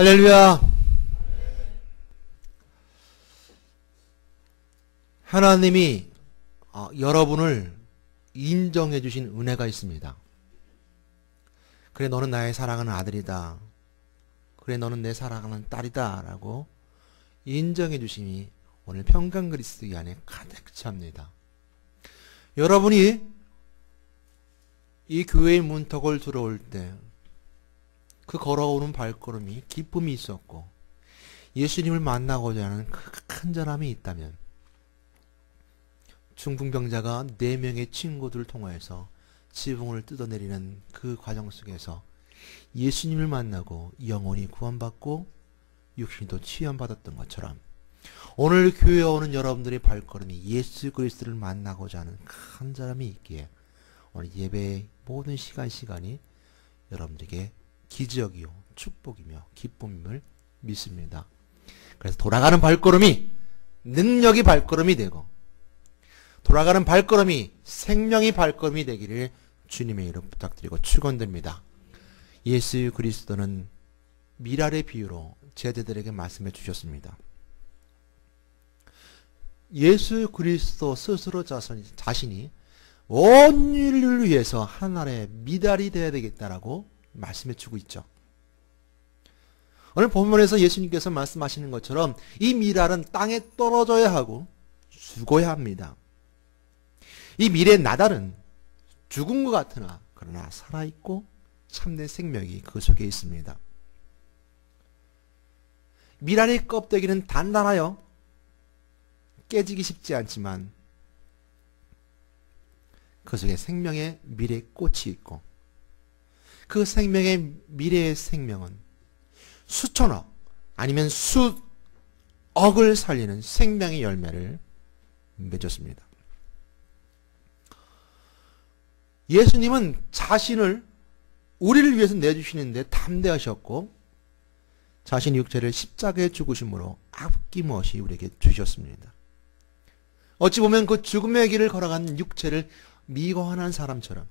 할렐루야. 하나님이 여러분을 인정해 주신 은혜가 있습니다. 그래, 너는 나의 사랑하는 아들이다. 그래, 너는 내 사랑하는 딸이다. 라고 인정해 주심이 오늘 평강 그리스도 안에 가득 찹니다. 여러분이 이 교회의 문턱을 들어올 때 그 걸어오는 발걸음이 기쁨이 있었고 예수님을 만나고자 하는 그 간절함이 있다면 중풍병자가 4명의 친구들을 통하여서 지붕을 뜯어내리는 그 과정 속에서 예수님을 만나고 영혼이 구원받고 육신도 치유받았던 것처럼 오늘 교회에 오는 여러분들의 발걸음이 예수 그리스도를 만나고자 하는 간절함이 있기에 오늘 예배의 모든 시간이 여러분들에게 기적이요 축복이며 기쁨임을 믿습니다. 그래서 돌아가는 발걸음이 능력이 발걸음이 되고 돌아가는 발걸음이 생명의 발걸음이 되기를 주님의 이름 부탁드리고 축원드립니다. 예수 그리스도는 미랄의 비유로 제자들에게 말씀해 주셨습니다. 예수 그리스도 스스로 자신이 온 인류를 위해서 하나의 미랄이 되어야 되겠다라고 말씀해 주고 있죠. 오늘 본문에서 예수님께서 말씀하시는 것처럼 이 미랄은 땅에 떨어져야 하고 죽어야 합니다. 이 밀의 나달은 죽은 것 같으나 그러나 살아있고 참된 생명이 그 속에 있습니다. 미랄의 껍데기는 단단하여 깨지기 쉽지 않지만 그 속에 생명의 미래의 꽃이 있고 그 생명의 미래의 생명은 수천억 아니면 수억을 살리는 생명의 열매를 맺었습니다. 예수님은 자신을 우리를 위해서 내주시는데 담대하셨고 자신 육체를 십자가에 죽으심으로 아낌없이 우리에게 주셨습니다. 어찌 보면 그 죽음의 길을 걸어간 육체를 미워하는 사람처럼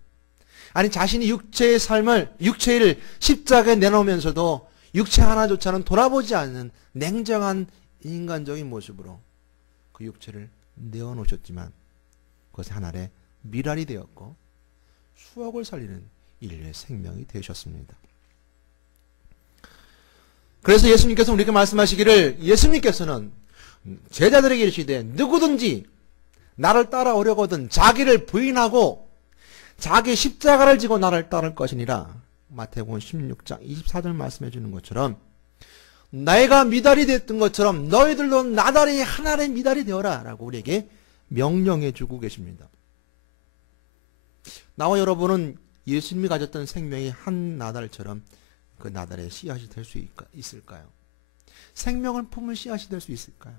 아니 자신이 육체의 삶을 육체를 십자가에 내놓으면서도 육체 하나조차는 돌아보지 않는 냉정한 인간적인 모습으로 그 육체를 내어놓으셨지만 그것이 하나의 미랄이 되었고 수억을 살리는 인류의 생명이 되셨습니다. 그래서 예수님께서 우리에게 말씀하시기를 예수님께서는 제자들에게 이르시되 누구든지 나를 따라오려거든 자기를 부인하고 자기 십자가를 지고 나를 따를 것이니라. 마태복음 16장 24절 말씀해 주는 것처럼 내가 미달이 됐던 것처럼 너희들도 나달이 하나의 미달이 되어라 라고 우리에게 명령해 주고 계십니다. 나와 여러분은 예수님이 가졌던 생명이 한 나달처럼 그 나달의 씨앗이 될 수 있을까요? 생명을 품을 씨앗이 될 수 있을까요?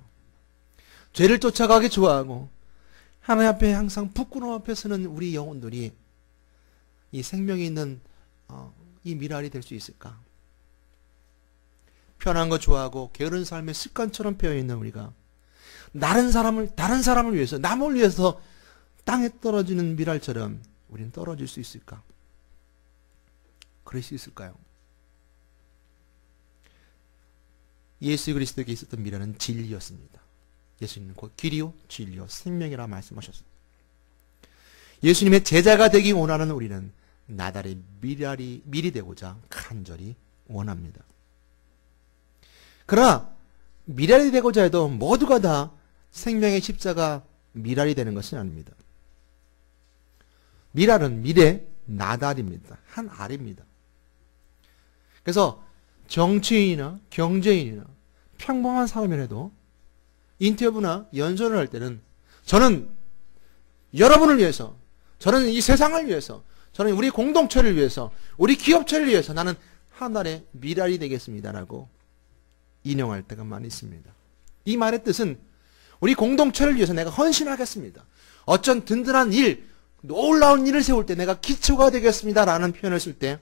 죄를 쫓아가기 좋아하고 하나님 앞에 항상 부끄러움 앞에 서는 우리 영혼들이 이 생명이 있는 이 미랄이 될 수 있을까? 편한 거 좋아하고 게으른 삶의 습관처럼 배어있는 우리가 다른 사람을 위해서 남을 위해서 땅에 떨어지는 미랄처럼 우리는 떨어질 수 있을까? 그럴 수 있을까요? 예수 그리스도에게 있었던 미랄은 진리였습니다. 예수님은 곧 길이요 진리요 생명이라 말씀하셨습니다. 예수님의 제자가 되기 원하는 우리는 나달의 밀이 되고자 간절히 원합니다. 그러나 미랄이 되고자 해도 모두가 다 생명의 십자가 미랄이 되는 것은 아닙니다. 미랄은 밀의 나달입니다. 한 알입니다. 그래서 정치인이나 경제인이나 평범한 사람이라도 인터뷰나 연설을 할 때는 저는 여러분을 위해서, 저는 이 세상을 위해서, 저는 우리 공동체를 위해서, 우리 기업체를 위해서 나는 하나의 미랄이 되겠습니다라고 인용할 때가 많이 있습니다. 이 말의 뜻은 우리 공동체를 위해서 내가 헌신하겠습니다. 어쩐 든든한 일, 놀라운 일을 세울 때 내가 기초가 되겠습니다라는 표현을 쓸 때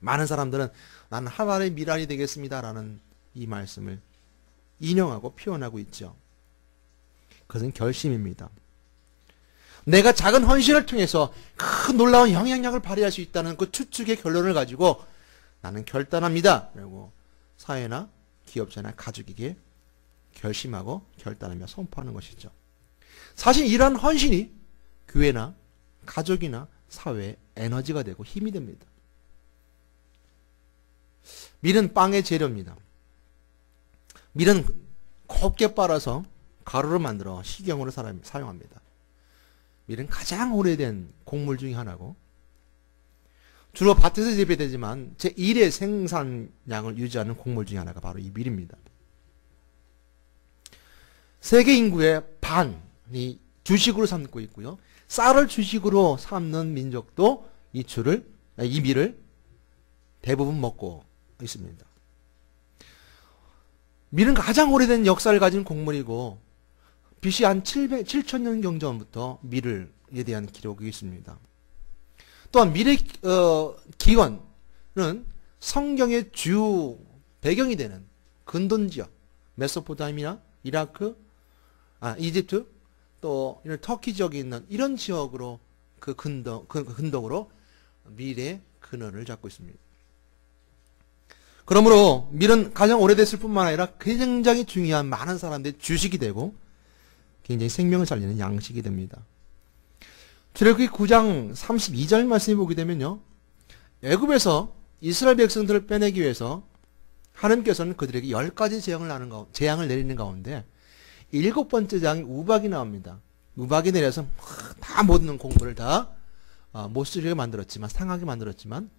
많은 사람들은 나는 하나의 미랄이 되겠습니다라는 이 말씀을 인용하고 표현하고 있죠. 그것은 결심입니다. 내가 작은 헌신을 통해서 큰 놀라운 영향력을 발휘할 수 있다는 그 추측의 결론을 가지고 나는 결단합니다 라고 사회나 기업체나 가족에게 결심하고 결단하며 선포하는 것이죠. 사실 이러한 헌신이 교회나 가족이나 사회의 에너지가 되고 힘이 됩니다. 밀은 빵의 재료입니다. 밀은 곱게 빨아서 가루를 만들어 식용으로 사용합니다. 밀은 가장 오래된 곡물 중에 하나고 주로 밭에서 재배되지만 제1의 생산량을 유지하는 곡물 중에 하나가 바로 이 밀입니다. 세계 인구의 반이 주식으로 삼고 있고요. 쌀을 주식으로 삼는 민족도 이 밀을 대부분 먹고 있습니다. 밀은 가장 오래된 역사를 가진 곡물이고 BC 한 7,000년 전부터 밀에 대한 기록이 있습니다. 또한 밀의 기원은 성경의 주 배경이 되는 근동 지역, 메소포타미아, 이라크, 이집트, 또 이런 터키 지역에 있는 이런 지역으로 그 근동으로 밀의 근원을 잡고 있습니다. 그러므로 밀은 가장 오래됐을 뿐만 아니라 굉장히 중요한 많은 사람들의 주식이 되고 굉장히 생명을 살리는 양식이 됩니다. 출애굽기 9장 32절 말씀을 보게 되면요. 애굽에서 이스라엘 백성들을 빼내기 위해서 하나님께서는 그들에게 10가지 재앙을 내리는 가운데 7번째 장이 우박이 나옵니다. 우박이 내려서 다 모든 곡물을 다 못 쓰게 만들었지만 상하게 만들었지만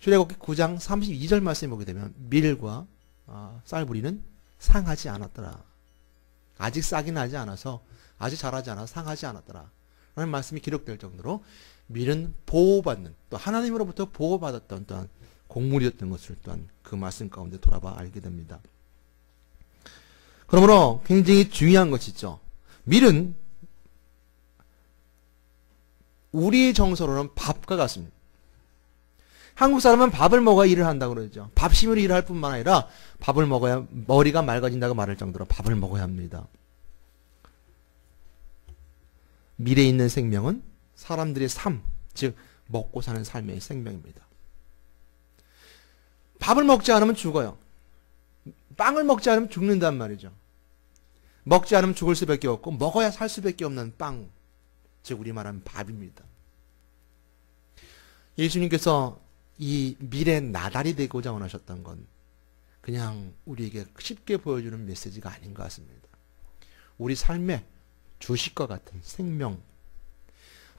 출애굽기 9장 32절 말씀을 보게 되면 밀과 쌀부리는 상하지 않았더라. 아직 싹이 나지 않아서 아직 자라지 않아서 상하지 않았더라. 라는 말씀이 기록될 정도로 밀은 보호받는 또 하나님으로부터 보호받았던 또한 곡물이었던 것을 또한 그 말씀 가운데 돌아봐 알게 됩니다. 그러므로 굉장히 중요한 것이죠. 밀은 우리의 정서로는 밥과 같습니다. 한국 사람은 밥을 먹어야 일을 한다고 그러죠. 밥심으로 일을 할 뿐만 아니라 밥을 먹어야 머리가 맑아진다고 말할 정도로 밥을 먹어야 합니다. 밀에 있는 생명은 사람들의 삶, 즉 먹고 사는 삶의 생명입니다. 밥을 먹지 않으면 죽어요. 빵을 먹지 않으면 죽는단 말이죠. 먹지 않으면 죽을 수밖에 없고 먹어야 살 수밖에 없는 빵, 즉 우리 말하는 밥입니다. 예수님께서 이 밀의 나달이 되고자 원하셨던 건 그냥 우리에게 쉽게 보여주는 메시지가 아닌 것 같습니다. 우리 삶의 주식과 같은 생명,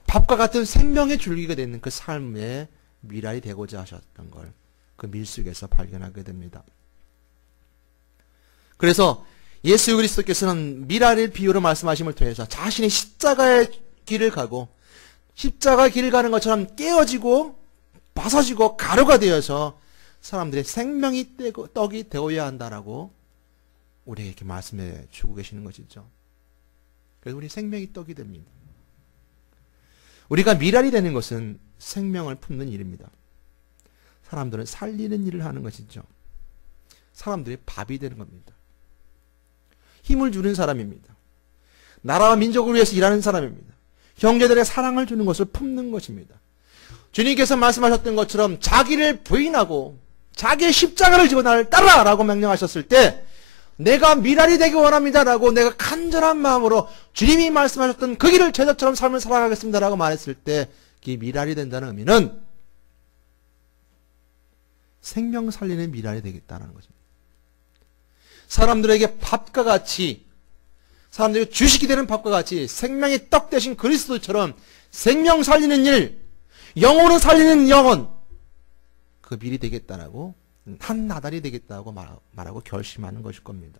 밥과 같은 생명의 줄기가 되는 그 삶의 밀알이 되고자 하셨던 걸 그 밀 속에서 발견하게 됩니다. 그래서 예수 그리스도께서는 밀알을 비유로 말씀하심을 통해서 자신의 십자가의 길을 가고 십자가 길을 가는 것처럼 깨어지고 벗어지고 가루가 되어서 사람들의 생명이 떡이 되어야 한다라고 우리에게 이렇게 말씀해 주고 계시는 것이죠. 그래서 우리 생명이 떡이 됩니다. 우리가 밀알이 되는 것은 생명을 품는 일입니다. 사람들은 살리는 일을 하는 것이죠. 사람들의 밥이 되는 겁니다. 힘을 주는 사람입니다. 나라와 민족을 위해서 일하는 사람입니다. 형제들의 사랑을 주는 것을 품는 것입니다. 주님께서 말씀하셨던 것처럼 자기를 부인하고 자기의 십자가를 지고 나를 따라라고 명령하셨을 때 내가 밀알이 되기 원합니다라고 내가 간절한 마음으로 주님이 말씀하셨던 그 길을 제자처럼 삶을 살아가겠습니다라고 말했을 때 그 밀알이 된다는 의미는 생명 살리는 밀알이 되겠다는 것입니다. 사람들에게 밥과 같이 사람들에게 주식이 되는 밥과 같이 생명의 떡 대신 그리스도처럼 생명 살리는 일, 영혼을 살리는 영혼, 그 밀이 되겠다라고 한 나달이 되겠다고 말하고 결심하는 것일 겁니다.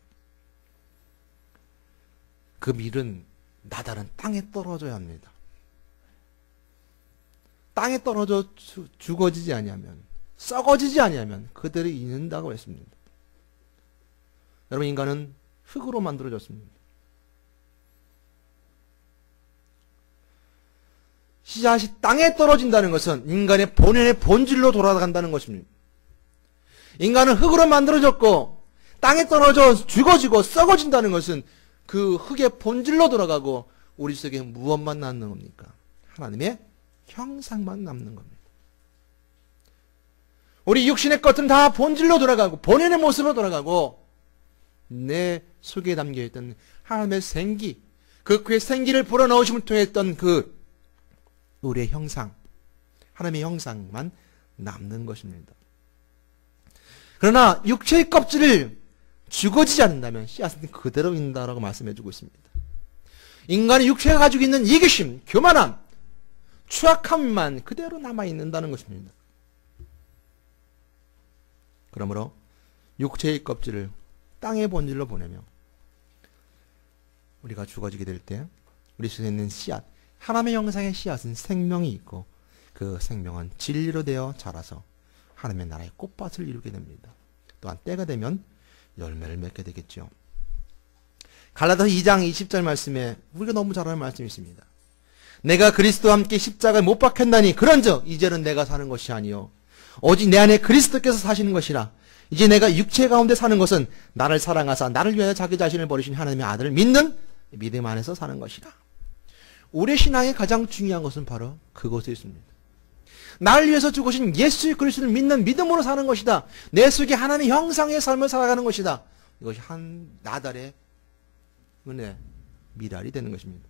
그 밀은 나달은 땅에 떨어져야 합니다. 땅에 떨어져 죽어지지 아니하면 썩어지지 아니하면 그들이 잊는다고 했습니다. 여러분 인간은 흙으로 만들어졌습니다. 씨앗이 땅에 떨어진다는 것은 인간의 본연의 본질로 돌아간다는 것입니다. 인간은 흙으로 만들어졌고 땅에 떨어져 죽어지고 썩어진다는 것은 그 흙의 본질로 돌아가고 우리 속에 무엇만 남는 겁니까? 하나님의 형상만 남는 겁니다. 우리 육신의 것들은 다 본질로 돌아가고 본연의 모습으로 돌아가고 내 속에 담겨있던 하나님의 생기, 그의 생기를 불어넣으심을 통해 했던 그 우리의 형상, 하나님의 형상만 남는 것입니다. 그러나 육체의 껍질을 죽어지지 않는다면 씨앗은 그대로 있는다라고 말씀해주고 있습니다. 인간의 육체가 가지고 있는 이기심, 교만함, 추악함만 그대로 남아있는다는 것입니다. 그러므로 육체의 껍질을 땅의 본질로 보내며 우리가 죽어지게 될 때 우리 속에 있는 씨앗, 하나님의 형상의 씨앗은 생명이 있고 그 생명은 진리로 되어 자라서 하나님의 나라의 꽃밭을 이루게 됩니다. 또한 때가 되면 열매를 맺게 되겠죠. 갈라디아서 2장 20절 말씀에 우리가 너무 잘 아는 말씀이 있습니다. 내가 그리스도와 함께 십자가에 못 박혔나니 그런즉 이제는 내가 사는 것이 아니요 오직 내 안에 그리스도께서 사시는 것이라. 이제 내가 육체 가운데 사는 것은 나를 사랑하사 나를 위하여 자기 자신을 버리신 하나님의 아들을 믿는 믿음 안에서 사는 것이라. 우리의 신앙의 가장 중요한 것은 바로 그것에 있습니다. 나를 위해서 죽으신 예수 그리스도를 믿는 믿음으로 사는 것이다. 내 속에 하나님의 형상의 삶을 살아가는 것이다. 이것이 한 나달의 은혜, 미랄이 되는 것입니다.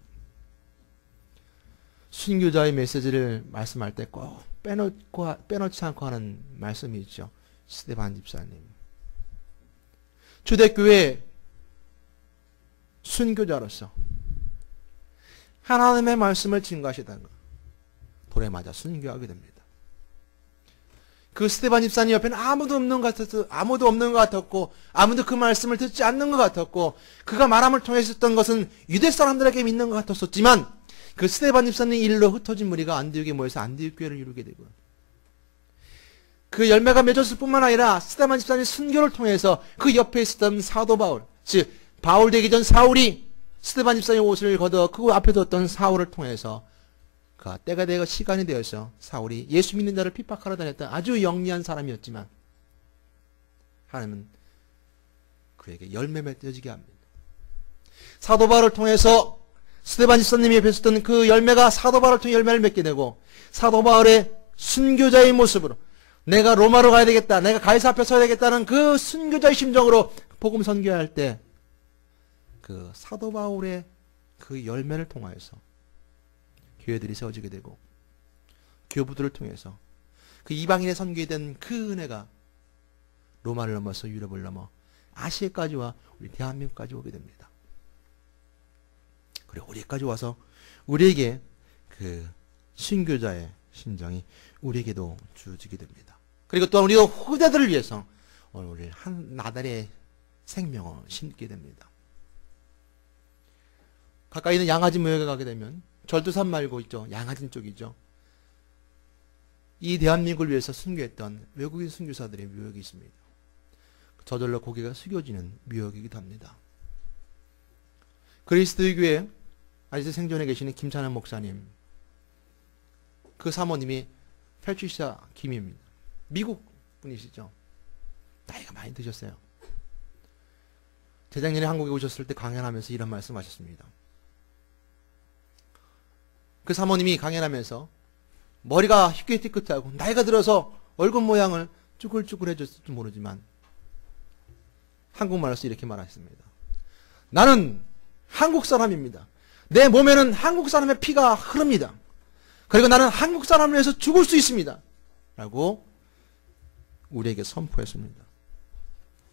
순교자의 메시지를 말씀할 때 꼭 빼놓지 않고 하는 말씀이 있죠. 스데반 집사님. 초대교회 순교자로서 하나님의 말씀을 증거하시다가 돌에 맞아 순교하게 됩니다. 그 스데반 집사님 옆에는 아무도 없는 것 같았고 아무도 그 말씀을 듣지 않는 것 같았고 그가 말함을 통해 있었던 것은 유대 사람들에게 믿는 것 같았었지만 그 스데반 집사님 일로 흩어진 무리가 안디옥에 모여서 안디옥 교회를 이루게 되고 그 열매가 맺었을 뿐만 아니라 스데반 집사님 순교를 통해서 그 옆에 있었던 사도 바울, 즉 바울 되기 전 사울이 스데반 집사님 옷을 걷어 그 앞에 뒀던 사울을 통해서 때가 되고 시간이 되어서 사울이 예수 믿는 자를 핍박하러 다녔던 아주 영리한 사람이었지만 하나님은 그에게 열매 맺어지게 합니다. 사도 바울을 통해서 스데반 집사님이 옆에 있었던 그 열매가 사도 바울을 통해 열매를 맺게 되고 사도 바울의 순교자의 모습으로 내가 로마로 가야 되겠다, 내가 가이사 앞에 서야 되겠다는 그 순교자의 심정으로 복음 선교할 때 그 사도 바울의 그 열매를 통하여서 교회들이 세워지게 되고 교부들을 통해서 그 이방인의 선교에 된 그 은혜가 로마를 넘어서 유럽을 넘어 아시아까지와 우리 대한민국까지 오게 됩니다. 그리고 우리까지 와서 우리에게 그 순교자의 심정이 우리에게도 주어지게 됩니다. 그리고 또한 우리 후대들을 위해서 오늘 한 나달의 생명을 심게 됩니다. 가까이 있는 양아진 묘역에 가게 되면 절두산 말고 있죠. 양아진 쪽이죠. 이 대한민국을 위해서 순교했던 외국인 순교사들의 묘역이 있습니다. 저절로 고개가 숙여지는 묘역이기도 합니다. 그리스도의 교회 아직도 생존해 계시는 김찬환 목사님, 그 사모님이 패트리샤 김입니다. 미국 분이시죠. 나이가 많이 드셨어요. 재작년에 한국에 오셨을 때 강연하면서 이런 말씀하셨습니다. 그 사모님이 강연하면서 머리가 희끗희끗하고 나이가 들어서 얼굴 모양을 쭈글쭈글해졌을지 모르지만 한국말로서 이렇게 말하셨습니다. 나는 한국 사람입니다. 내 몸에는 한국 사람의 피가 흐릅니다. 그리고 나는 한국 사람을 위해서 죽을 수 있습니다. 라고 우리에게 선포했습니다.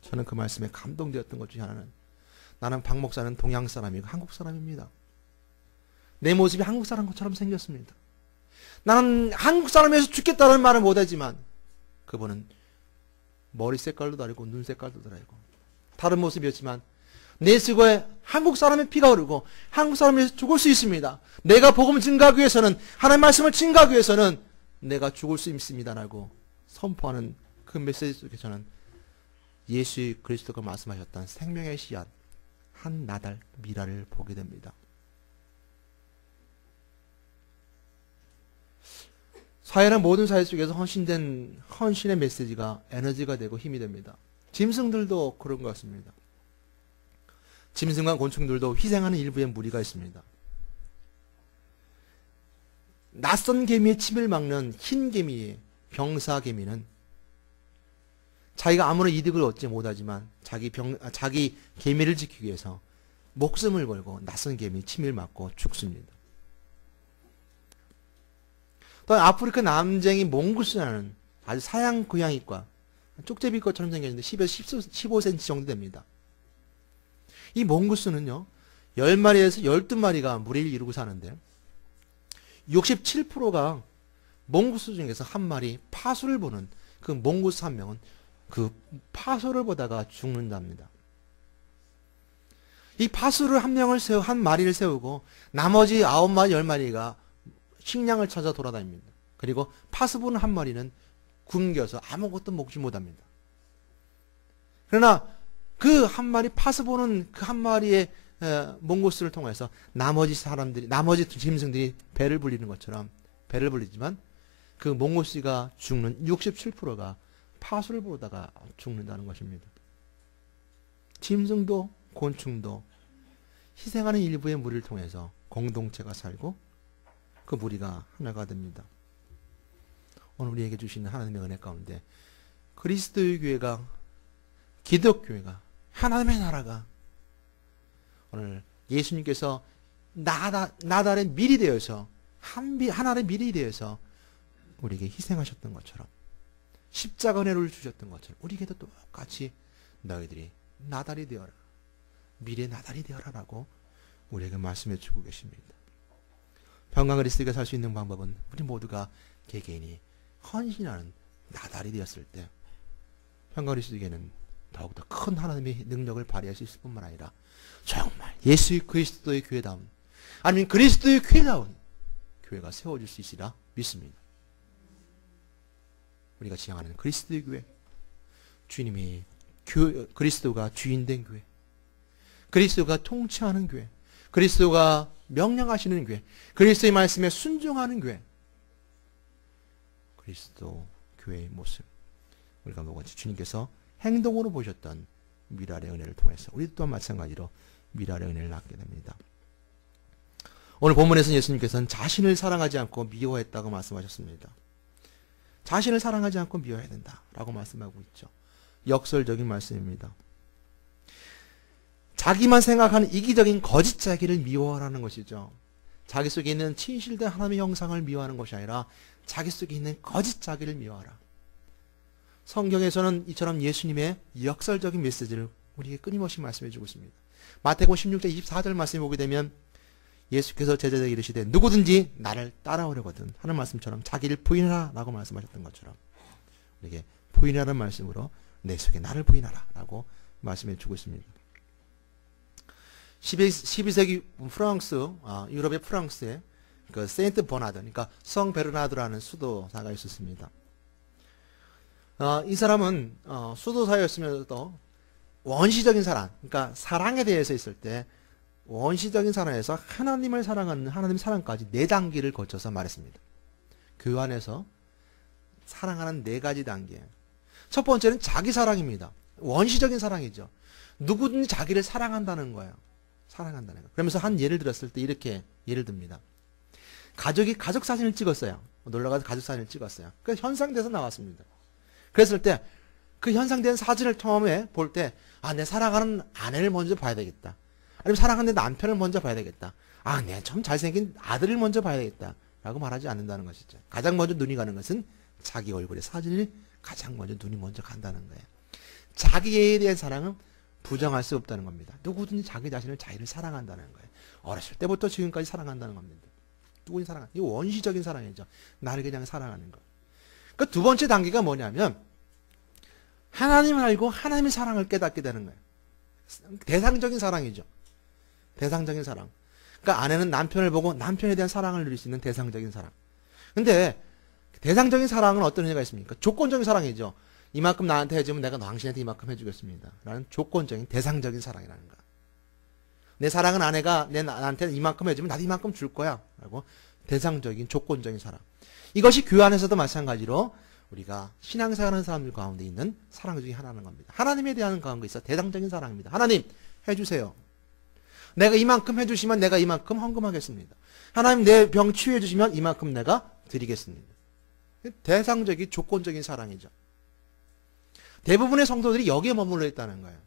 저는 그 말씀에 감동되었던 것 중에 하나는 나는 박 목사는 동양 사람이고 한국 사람입니다. 내 모습이 한국 사람 것처럼 생겼습니다. 나는 한국 사람에서 죽겠다는 말을 못하지만 그분은 머리 색깔도 다르고 눈 색깔도 다르고 다른 모습이었지만 내 속에 한국 사람의 피가 흐르고 한국 사람에서 죽을 수 있습니다. 내가 복음을 증가하기 위해서는 하나님의 말씀을 증가하기 위해서는 내가 죽을 수 있습니다라고 선포하는 그 메시지 속에 저는 예수 그리스도가 말씀하셨던 생명의 씨앗 한 나달 미랄을 보게 됩니다. 사회는 모든 사회 속에서 헌신의 메시지가 에너지가 되고 힘이 됩니다. 짐승들도 그런 것 같습니다. 짐승과 곤충들도 희생하는 일부의 무리가 있습니다. 낯선 개미의 침을 막는 흰 개미의 병사 개미는 자기가 아무런 이득을 얻지 못하지만 자기 계밀을 지키기 위해서 목숨을 걸고 낯선 개미 침을 맞고 죽습니다. 또 아프리카 남쟁이 몽구스라는 아주 사양 고양이과 쪽제비꽃처럼 생겼는데 10에서 15cm 정도 됩니다. 이 몽구스는요 10마리에서 12마리가 무리를 이루고 사는데 67%가 몽구스 중에서 한 마리 파수를 보는 그 몽구스 한 명은 그 파수를 보다가 죽는답니다. 이 파수를 한 마리를 세우고 나머지 9마리 10마리가 식량을 찾아 돌아다닙니다. 그리고 파수 보는 한 마리는 굶겨서 아무것도 먹지 못합니다. 그러나 그 한 마리 파수 보는 그 한 마리의 몽고스를 통해서 나머지 짐승들이 배를 불리는 것처럼 배를 불리지만 그 몽고스가 죽는 67%가 파수를 보다가 죽는다는 것입니다. 짐승도 곤충도 희생하는 일부의 무리를 통해서 공동체가 살고 그 무리가 하나가 됩니다. 오늘 우리에게 주시는 하나님의 은혜 가운데 그리스도의 교회가 기독교회가 하나님의 나라가 오늘 예수님께서 나달의 밀이 되어서 하나의 밀이 되어서 우리에게 희생하셨던 것처럼 십자가 은혜를 주셨던 것처럼 우리에게도 똑같이 너희들이 나달이 되어라 밀의 나달이 되어라 라고 우리에게 말씀해 주고 계십니다. 평강 그리스도가 살 수 있는 방법은 우리 모두가 개개인이 헌신하는 나달이 되었을 때 평강 그리스도에게는 더욱더 큰 하나님의 능력을 발휘할 수 있을 뿐만 아니라 정말 예수 그리스도의 교회다운 아니면 그리스도의 교회다운 교회가 세워질 수 있으리라 믿습니다. 우리가 지향하는 그리스도의 교회, 주님이 그리스도가 주인된 교회, 그리스도가 통치하는 교회, 그리스도가 명령하시는 교회, 그리스도의 말씀에 순종하는 교회, 그리스도 교회의 모습, 우리가 뭐든지 주님께서 행동으로 보셨던 미랄의 은혜를 통해서 우리 또한 마찬가지로 미랄의 은혜를 낳게 됩니다. 오늘 본문에서 예수님께서는 자신을 사랑하지 않고 미워했다고 말씀하셨습니다. 자신을 사랑하지 않고 미워해야 된다라고 말씀하고 있죠. 역설적인 말씀입니다. 자기만 생각하는 이기적인 거짓 자기를 미워하라는 것이죠. 자기 속에 있는 진실된 하나님의 형상을 미워하는 것이 아니라 자기 속에 있는 거짓 자기를 미워하라. 성경에서는 이처럼 예수님의 역설적인 메시지를 우리에게 끊임없이 말씀해 주고 있습니다. 마태복음 16장 24절 말씀에 보게 되면 예수께서 제자들에게 이르시되 누구든지 나를 따라오려거든 하는 말씀처럼 자기를 부인하라 라고 말씀하셨던 것처럼 우리에게 부인하라는 말씀으로 내 속에 나를 부인하라 라고 말씀해 주고 있습니다. 12세기 프랑스, 유럽의 프랑스에 그 세인트 버나드, 그러니까 성 베르나드라는 수도사가 있었습니다. 이 사람은 수도사였으면서도 원시적인 사랑, 그러니까 사랑에 대해서 있을 때 원시적인 사랑에서 하나님을 사랑하는 하나님 사랑까지 4단계를 거쳐서 말했습니다. 그 안에서 사랑하는 4가지 단계. 첫 번째는 자기 사랑입니다. 원시적인 사랑이죠. 누구든지 자기를 사랑한다는 거예요. 사랑한다는 거. 그러면서 한 예를 들었을 때 이렇게 예를 듭니다. 가족이 가족 사진을 찍었어요. 놀러가서 가족 사진을 찍었어요. 그 현상돼서 나왔습니다. 그랬을 때 그 현상된 사진을 처음에 볼 때 내 사랑하는 아내를 먼저 봐야 되겠다. 아니면 사랑하는 남편을 먼저 봐야 되겠다. 내 참 잘생긴 아들을 먼저 봐야 되겠다. 라고 말하지 않는다는 것이죠. 가장 먼저 눈이 가는 것은 자기 얼굴의 사진을 가장 먼저 눈이 먼저 간다는 거예요. 자기에 대한 사랑은 부정할 수 없다는 겁니다. 누구든지 자기 자신을 자기를 사랑한다는 거예요. 어렸을 때부터 지금까지 사랑한다는 겁니다. 누구든지 사랑한다. 이거 원시적인 사랑이죠. 나를 그냥 사랑하는 거. 그 두 번째 단계가 뭐냐면 하나님을 알고 하나님의 사랑을 깨닫게 되는 거예요. 대상적인 사랑이죠. 대상적인 사랑. 그러니까 아내는 남편을 보고 남편에 대한 사랑을 누릴 수 있는 대상적인 사랑. 근데 대상적인 사랑은 어떤 의미가 있습니까? 조건적인 사랑이죠. 이만큼 나한테 해주면 내가 당신한테 이만큼 해주겠습니다. 라는 조건적인 대상적인 사랑이라는 거. 내 사랑은 아내가 나한테 이만큼 해주면 나도 이만큼 줄 거야. 라고 대상적인 조건적인 사랑. 이것이 교회 안에서도 마찬가지로 우리가 신앙생활하는 사람들 가운데 있는 사랑 중에 하나는 겁니다. 하나님에 대한 가운데 있어 대상적인 사랑입니다. 하나님 해주세요. 내가 이만큼 해주시면 내가 이만큼 헌금하겠습니다. 하나님 내 병 치유해 주시면 이만큼 내가 드리겠습니다. 대상적인 조건적인 사랑이죠. 대부분의 성도들이 여기에 머물러 있다는 거예요.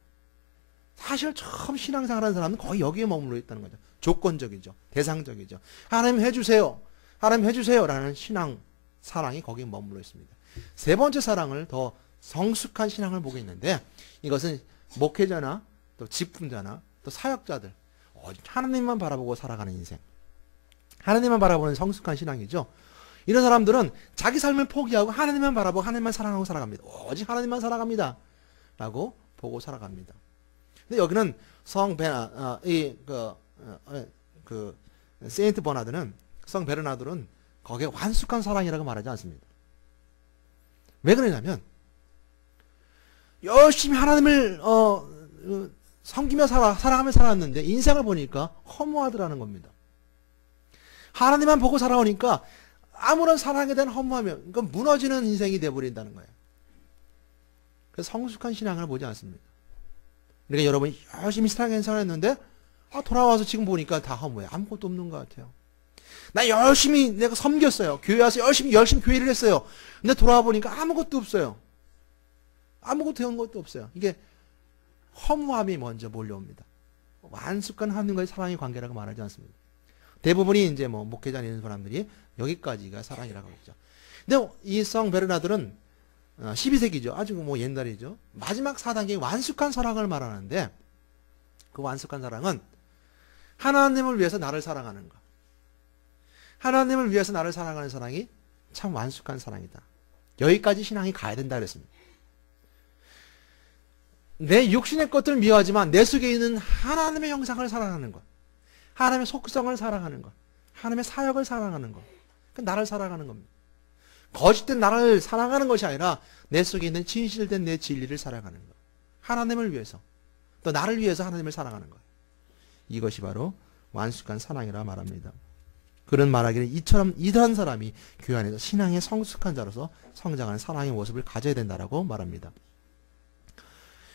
사실 처음 신앙생활하는 사람은 거의 여기에 머물러 있다는 거죠. 조건적이죠. 대상적이죠. 하나님 해주세요. 하나님 해주세요. 라는 신앙, 사랑이 거기에 머물러 있습니다. 세 번째 사랑을 더 성숙한 신앙을 보고 있는데 이것은 목회자나 또 직분자나 또 사역자들 하나님만 바라보고 살아가는 인생, 하나님만 바라보는 성숙한 신앙이죠. 이런 사람들은 자기 삶을 포기하고 하나님만 바라보고 하나님만 사랑하고 살아갑니다. 오직 하나님만 살아갑니다 라고 보고 살아갑니다. 근데 여기는 성 세인트 버나드는, 성 베르나드는 거기에 완숙한 사랑이라고 말하지 않습니다. 왜 그러냐면 열심히 하나님을 섬기며 사랑하며 살았는데 인생을 보니까 허무하더라는 겁니다. 하나님만 보고 살아오니까 아무런 사랑에 대한 허무하면 그러니까 무너지는 인생이 되어버린다는 거예요. 그래서 성숙한 신앙을 보지 않습니다. 그러니까 여러분이 열심히 사랑해 살았는데 돌아와서 지금 보니까 다 허무해. 아무것도 없는 것 같아요. 나 열심히 내가 섬겼어요. 교회 와서 열심히 교회를 했어요. 근데 돌아와 보니까 아무것도 없어요. 아무것도 된 것도 없어요. 이게 허무함이 먼저 몰려옵니다. 완숙한 하나님과의 사랑의 관계라고 말하지 않습니다. 대부분이 이제 목회자 있는 사람들이 여기까지가 사랑이라고 했죠. 근데 이 성 베르나드는 12세기죠. 아주 옛날이죠. 마지막 4단계의 완숙한 사랑을 말하는데 그 완숙한 사랑은 하나님을 위해서 나를 사랑하는 것. 하나님을 위해서 나를 사랑하는 사랑이 참 완숙한 사랑이다. 여기까지 신앙이 가야 된다 그랬습니다. 내 육신의 것들을 미워하지만 내 속에 있는 하나님의 형상을 사랑하는 것. 하나님의 속성을 사랑하는 것. 하나님의 사역을 사랑하는 것. 나를 사랑하는 겁니다. 거짓된 나를 사랑하는 것이 아니라 내 속에 있는 진실된 내 진리를 사랑하는 것. 하나님을 위해서 또 나를 위해서 하나님을 사랑하는 것. 이것이 바로 완숙한 사랑이라 말합니다. 그런 말하기를 이러한 사람이 교회 안에서 신앙의 성숙한 자로서 성장하는 사랑의 모습을 가져야 된다라고 말합니다.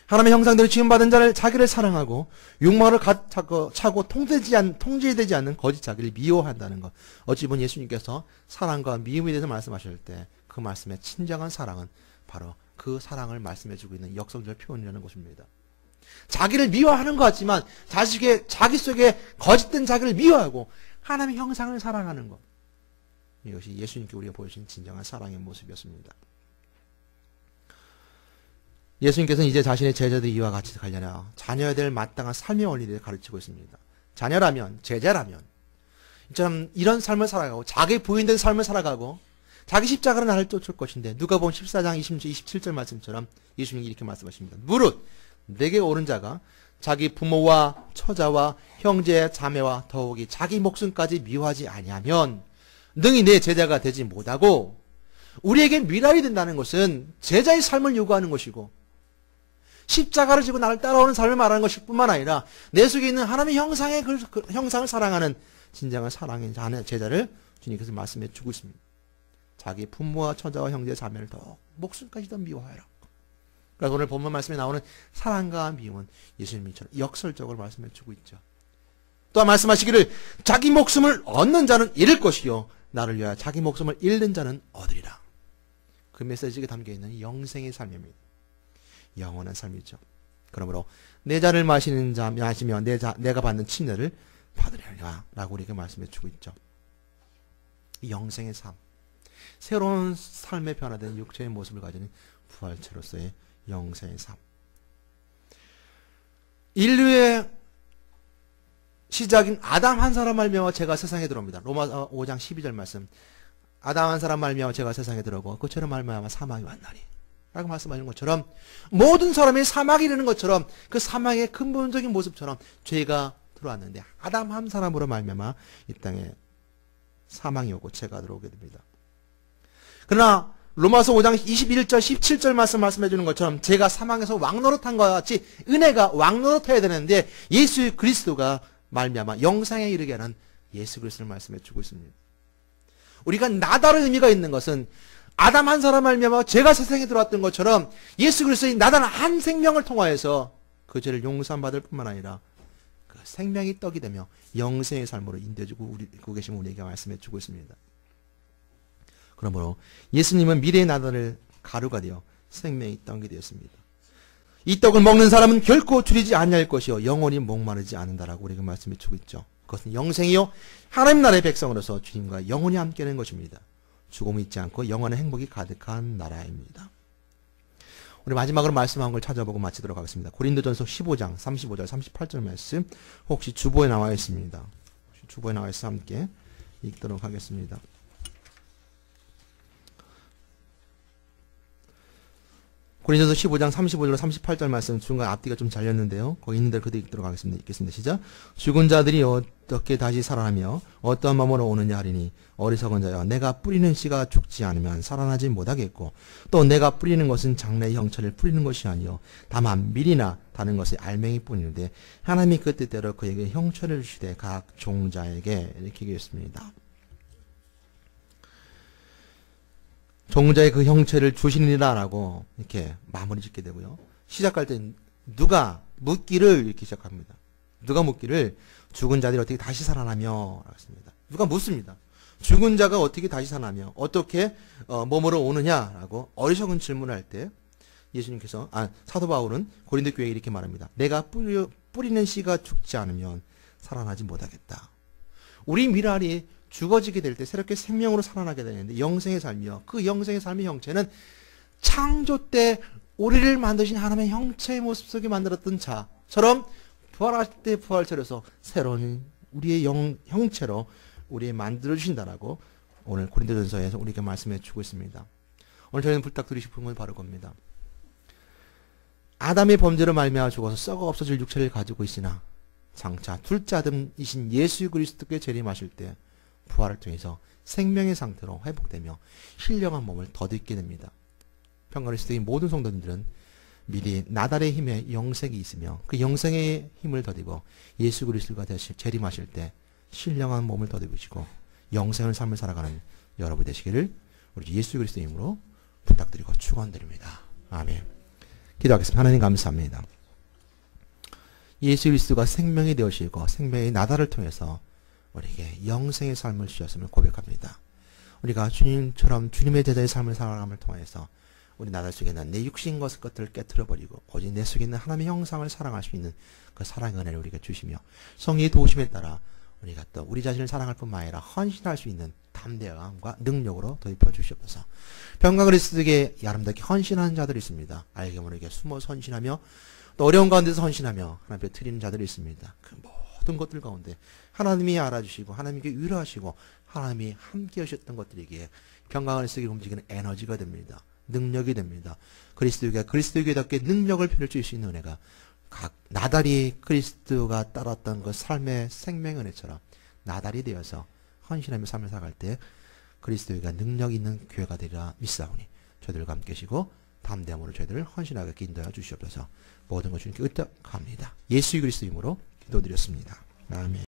하나님의 형상대로 지음받은 자를 자기를 사랑하고 욕망을 차고 통제되지 않는 거짓 자기를 미워한다는 것. 어찌 보면 예수님께서 사랑과 미움에 대해서 말씀하실 때 그 말씀의 진정한 사랑은 바로 그 사랑을 말씀해주고 있는 역성적 표현이라는 것입니다. 자기를 미워하는 것 같지만 자기 속에 거짓된 자기를 미워하고 하나님의 형상을 사랑하는 것. 이것이 예수님께 우리가 보여주신 진정한 사랑의 모습이었습니다. 예수님께서는 이제 자신의 제자들 이와 같이 가려나 자녀야 될 마땅한 삶의 원리를 가르치고 있습니다. 자녀라면, 제자라면 이처럼 이런 삶을 살아가고 자기 부인된 삶을 살아가고 자기 십자가로 나를 쫓을 것인데 누가복음 14장 27절 말씀처럼 예수님이 이렇게 말씀하십니다. 무릇 내게 오른 자가 자기 부모와 처자와 형제 자매와 더욱이 자기 목숨까지 미워하지 아니하면 능히 내 제자가 되지 못하고, 우리에게 미랄이 된다는 것은 제자의 삶을 요구하는 것이고 십자가를 지고 나를 따라오는 삶을 말하는 것일 뿐만 아니라 내 속에 있는 하나님의 형상의 그 형상을 사랑하는 진정한 사랑의 제자를 주님께서 말씀해 주고 있습니다. 자기 부모와 처자와 형제 자매를 더 목숨까지 더 미워하라. 그러니까 오늘 본문 말씀에 나오는 사랑과 미움은 예수님처럼 역설적으로 말씀해 주고 있죠. 또한 말씀하시기를 자기 목숨을 얻는 자는 잃을 것이요 나를 위하여 자기 목숨을 잃는 자는 얻으리라. 그 메시지가 담겨있는 영생의 삶입니다. 영원한 삶이죠. 그러므로 내 잔을 마시면 내가 받는 침례를 받으리라 라고 우리에게 말씀해 주고 있죠. 영생의 삶, 새로운 삶에 변화된 육체의 모습을 가지는 부활체로서의 영생의 삶. 인류의 시작인 아담 한 사람 말미암아 죄가 세상에 들어옵니다. 로마서 5장 12절 말씀. 아담 한 사람 말미암아 죄가 세상에 들어오고 그처럼 말미암아 사망이 왔나니 라고 말씀하시는 것처럼 모든 사람이 사망이 이르는 것처럼 그 사망의 근본적인 모습처럼 죄가 들어왔는데 아담 한 사람으로 말미암아 이 땅에 사망이 오고 죄가 들어오게 됩니다. 그러나 로마서 5장 21절 17절 말씀해 주는 것처럼 죄가 사망에서 왕노릇한 것과 같이 은혜가 왕노릇해야 되는데 예수 그리스도가 말미암아 영생에 이르게 하는 예수 그리스도를 말씀해 주고 있습니다. 우리가 나다른 의미가 있는 것은 아담 한 사람 말미암아 죄가 세상에 들어왔던 것처럼 예수 그리스도의 나다른 한 생명을 통하여서 그 죄를 용서받을 뿐만 아니라 그 생명이 떡이 되며 영생의 삶으로 인도해주고 계신 우리에게 말씀해 주고 있습니다. 그러므로 예수님은 미래의 나다를 가루가 되어 생명이 떡이 되었습니다. 이 떡을 먹는 사람은 결코 줄이지 아니할 것이요 영원히 목마르지 않는다라고 우리가 말씀해 주고 있죠. 그것은 영생이요 하나님 나라의 백성으로서 주님과 영원히 함께하는 것입니다. 죽음이 있지 않고 영원한 행복이 가득한 나라입니다. 우리 마지막으로 말씀한 걸 찾아보고 마치도록 하겠습니다. 고린도전서 15장 35절 38절 말씀 혹시 주보에 나와 있습니다. 혹시 주보에 나와 있어 함께 읽도록 하겠습니다. 고린도서 15장 35절로 38절 말씀 중간 앞뒤가 좀 잘렸는데요. 거기 있는 대로 그대로 읽도록 하겠습니다. 읽겠습니다. 시작. 죽은 자들이 어떻게 다시 살아나며 어떠한 마음으로 오느냐 하리니 어리석은 자여 내가 뿌리는 씨가 죽지 않으면 살아나지 못하겠고 또 내가 뿌리는 것은 장래의 형체를 뿌리는 것이 아니요 다만 밀이나 다른 것의 알맹이 뿐이는데 하나님이 그 뜻대로 그에게 형체를 주시되 각 종자에게 이렇게 얘기했습니다. 종자의 그 형체를 주시니라라고 이렇게 마무리 짓게 되고요. 시작할 때 누가 묻기를 이렇게 시작합니다. 누가 묻기를 죽은 자들이 어떻게 다시 살아나며 했습니다. 누가 묻습니다. 죽은 자가 어떻게 다시 살아나며 어떻게 몸으로 오느냐라고 어리석은 질문을 할 때 예수님께서 사도 바울은 고린도 교회에 이렇게 말합니다. 내가 뿌리는 씨가 죽지 않으면 살아나지 못하겠다. 우리 미랄이 죽어지게 될 때 새롭게 생명으로 살아나게 되는데 영생의 삶이요. 그 영생의 삶의 형체는 창조 때 우리를 만드신 하나님의 형체의 모습 속에 만들었던 자처럼 부활하실 때 부활체로서 새로운 우리의 형체로 우리의 만들어주신다라고 오늘 고린도전서에서 우리에게 말씀해 주고 있습니다. 오늘 저희는 부탁드리고 싶은 건 바로 겁니다. 아담의 범죄로 말미암아 죽어서 썩어 없어질 육체를 가지고 있으나 장차 둘째 아담이신 예수 그리스도께 재림하실 때 부활을 통해서 생명의 상태로 회복되며 신령한 몸을 덧입게 됩니다. 평강그리스도의 모든 성도님들은 미리 나달의 힘에 영생이 있으며 그 영생의 힘을 덧입어 예수 그리스도가 다시 재림하실 때 신령한 몸을 덧입으시고 영생의 삶을 살아가는 여러분 되시기를 우리 예수 그리스도의 이름으로 부탁드리고 축원드립니다. 아멘. 기도하겠습니다. 하나님 감사합니다. 예수 그리스도가 생명이 되시고 생명의 나달을 통해서 우리에게 영생의 삶을 주셨음을 고백합니다. 우리가 주님처럼 주님의 제자의 삶을 살아감을 통해서 우리 나달 속에 있는 내 육신 것들을 깨트려버리고 오직 내 속에 있는 하나님의 형상을 사랑할 수 있는 그 사랑의 은혜를 우리가 주시며 성령의 도우심에 따라 우리가 또 우리 자신을 사랑할 뿐만 아니라 헌신할 수 있는 담대함과 능력으로 덧입혀 주시옵소서. 평강 그리스도에게 아름답게 헌신하는 자들이 있습니다. 알게 모르게 숨어서 헌신하며 또 어려운 가운데서 헌신하며 하나님 앞에 드리는 자들이 있습니다. 그 모든 것들 가운데 하나님이 알아주시고 하나님께 위로하시고 하나님이 함께 하셨던 것들이기에 평강을 쓰기 움직이는 에너지가 됩니다. 능력이 됩니다. 그리스도에게 능력을 펼칠 수 있는 은혜가 각 나달이 그리스도가 따랐던 그 삶의 생명 은혜처럼 나달이 되어서 헌신하며 삶을 살아갈 때 그리스도가 능력 있는 교회가 되리라 믿사오니 저희들과 함께 계시고 담대함으로 저희들을 헌신하게 인도하여 주시옵소서. 모든 것 주님께 의탁합니다. 예수 그리스도 이름으로 기도드렸습니다. 아멘.